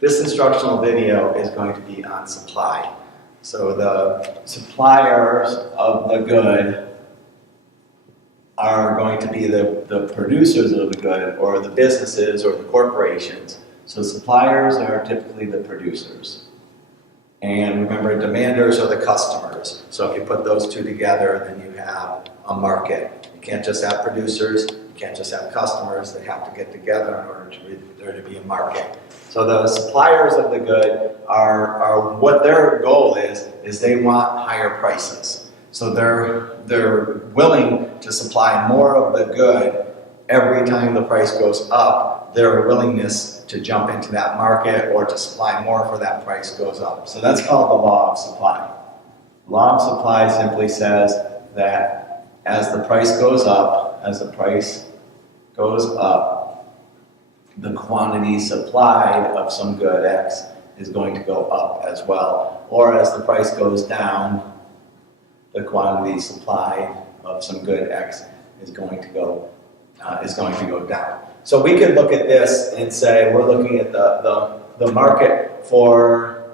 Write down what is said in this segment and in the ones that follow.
this instructional video is going to be on supply. So the suppliers of the good are going to be the producers of the good, or the businesses or the corporations. So suppliers are typically the producers. And remember, demanders are the customers. So if you put those two together, then you have a market. You can't just have producers, you can't just have customers. They have to get together in order for there to be a market. So the suppliers of the good are what their goal is they want higher prices. So they're willing to supply more of the good every time the price goes up. Their willingness to jump into that market or to supply more for that price goes up. So that's called the law of supply. The law of supply simply says that as the price goes up, the quantity supplied of some good X is going to go up as well. Or as the price goes down, the quantity supplied of some good X is going to go down. So we could look at this and say we're looking at the market for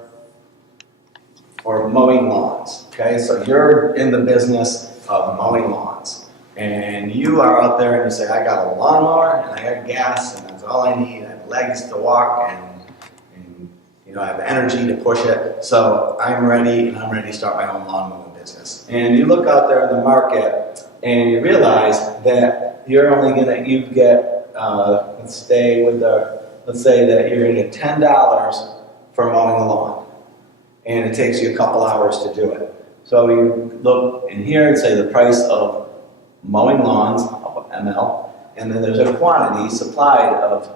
mowing lawns. Okay, so you're in the business of mowing lawns, and you are out there and you say, I got a lawnmower and I got gas and that's all I need. I have legs to walk and I have energy to push it. So I'm ready to start my own lawn mowing business. And you look out there in the market and you realize that you're only you get let's say that you're going to get $10 for mowing a lawn, and it takes you a couple hours to do it. So you look in here and say the price of mowing lawns, ML, and then there's a quantity supplied of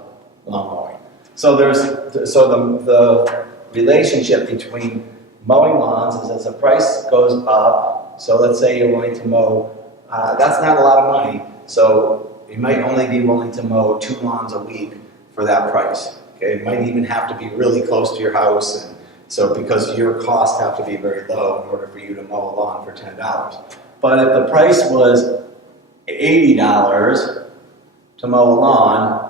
lawn mowing. So the relationship between mowing lawns is as the price goes up. So let's say you're willing to mow. That's not a lot of money. So you might only be willing to mow 2 lawns a week for that price. Okay, it might even have to be really close to your house, and so because your costs have to be very low in order for you to mow a lawn for $10. But if the price was $80 to mow a lawn,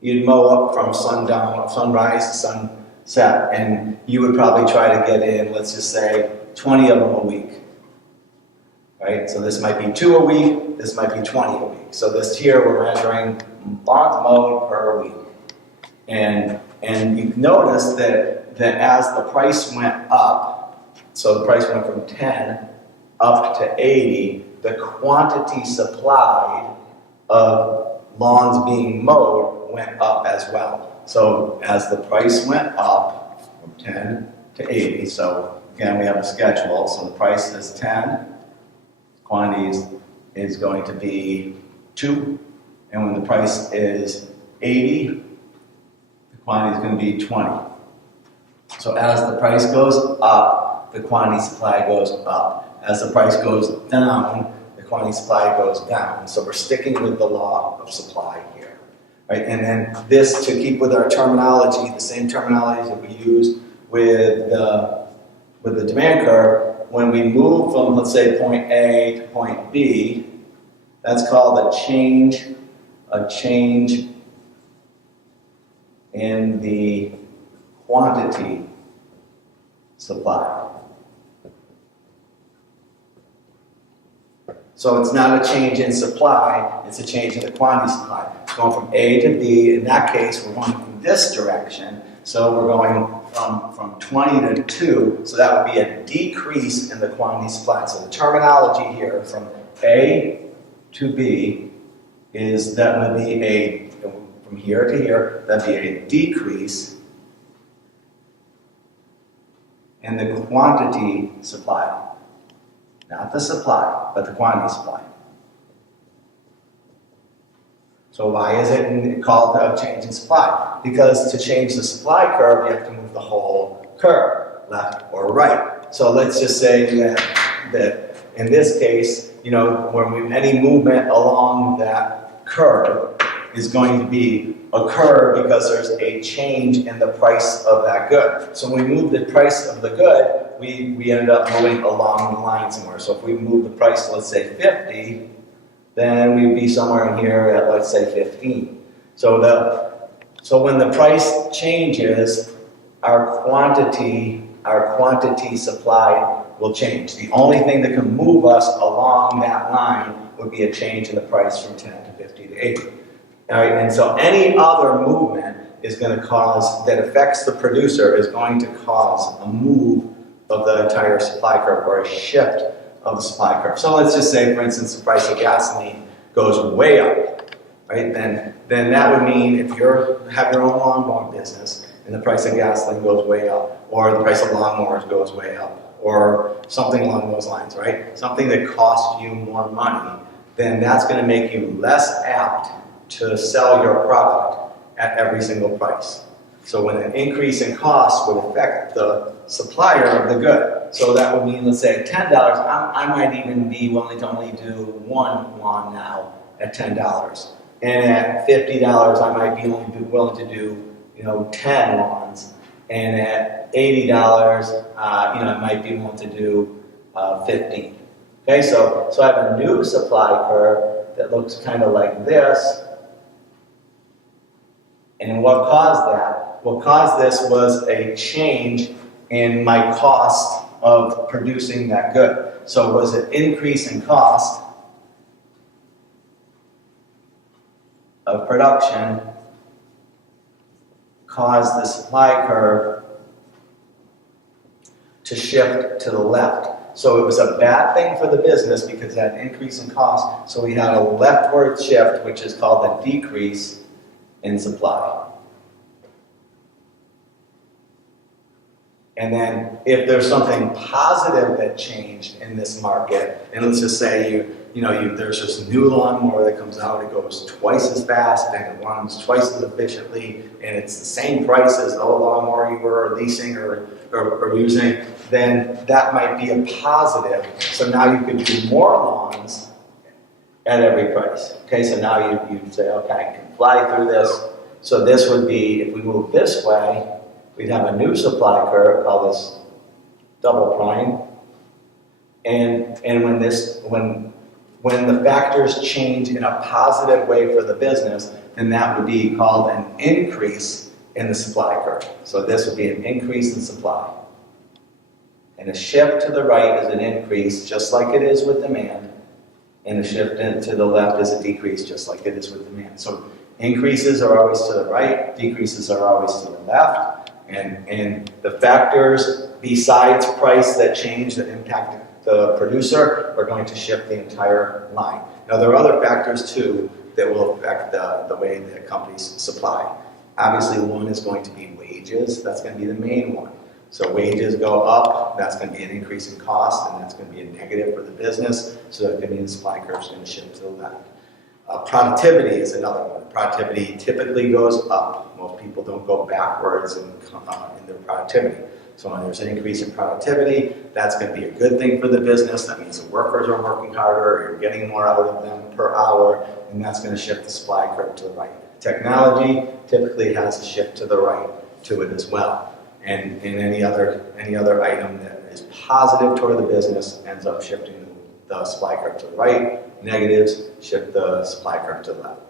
you'd mow up from sunrise to sunset, and you would probably try to get in, let's just say, 20 of them a week. Right? So this might be 2 a week, this might be 20 a week. So this here we're measuring lawns mowed per week. And you notice that as the price went up, so the price went from 10 up to 80, the quantity supplied of lawns being mowed went up as well. So as the price went up from 10 to 80, so again we have a schedule, so the price is 10, quantity is going to be 2, and when the price is 80, the quantity is going to be 20. So as the price goes up, the quantity supply goes up. As the price goes down, the quantity supply goes down. So we're sticking with the law of supply here, right? And then this, to keep with our terminology, the same terminology that we used with the demand curve. When we move from, let's say, point A to point B, that's called a change in the quantity supply. So it's not a change in supply, it's a change in the quantity supply. It's going from A to B. In that case, we're going from this direction. So we're going from 20 to 2, so that would be a decrease in the quantity supply. So the terminology here from A to B is that would be from here to here, that'd be a decrease in the quantity supply. Not the supply, but the quantity supply. So why is it called a change in supply? Because to change the supply curve, you have to move the whole curve, left or right. So let's just say that in this case, when any movement along that curve is going to occur because there's a change in the price of that good. So when we move the price of the good, we end up moving along the line somewhere. So if we move the price, let's say 50, then we'd be somewhere in here at, let's say, 15. So So when the price changes, our quantity supplied will change. The only thing that can move us along that line would be a change in the price from 10 to 50 to 80. All right, and so any other movement is going to cause, that affects the producer, is going to cause a move of the entire supply curve, or a shift of the supply curve. So let's just say, for instance, the price of gasoline goes way up, right? Then that would mean if you have your own lawnmower business and the price of gasoline goes way up, or the price of lawnmowers goes way up, or something along those lines, right? Something that costs you more money, then that's going to make you less apt to sell your product at every single price. So when an increase in cost would affect the supplier of the good, so that would mean, let's say at $10, I might even be willing to only do one lawn now at $10. And at $50, I might be only willing to do 10 lawns. And at $80, I might be willing to do 15. Okay, so I have a new supply curve that looks kind of like this. And what caused that? What caused this was a change in my cost of producing that good. So it was an increase in cost of production caused the supply curve to shift to the left. So it was a bad thing for the business because that increase in cost. So we had a leftward shift, which is called the decrease in supply. And then if there's something positive that changed in this market, and let's just say there's this new lawnmower that comes out, it goes twice as fast and it runs twice as efficiently, and it's the same price as the old lawnmower you were leasing or using, then that might be a positive. So now you can do more lawns at every price. Okay, so now you say, okay, I can fly through this. So this would be, if we move this way, we'd have a new supply curve called this double prime. And when the factors change in a positive way for the business, then that would be called an increase in the supply curve. So this would be an increase in supply. And a shift to the right is an increase, just like it is with demand. And a shift to the left is a decrease, just like it is with demand. So increases are always to the right, decreases are always to the left. And the factors besides price that change, that impact the producer, are going to shift the entire line. Now there are other factors too that will affect the way that companies supply. Obviously one is going to be wages, that's going to be the main one. So wages go up, that's going to be an increase in cost, and that's going to be a negative for the business, so that could mean the supply curve is going to shift to the left. Productivity is another one. Productivity typically goes up. Most people don't go backwards in their productivity. So when there's an increase in productivity, that's going to be a good thing for the business. That means the workers are working harder, you're getting more out of them per hour, and that's going to shift the supply curve to the right. Technology typically has a shift to the right to it as well. And any other item that is positive toward the business ends up shifting the supply curve to the right. Negatives shift the supply curve to the left.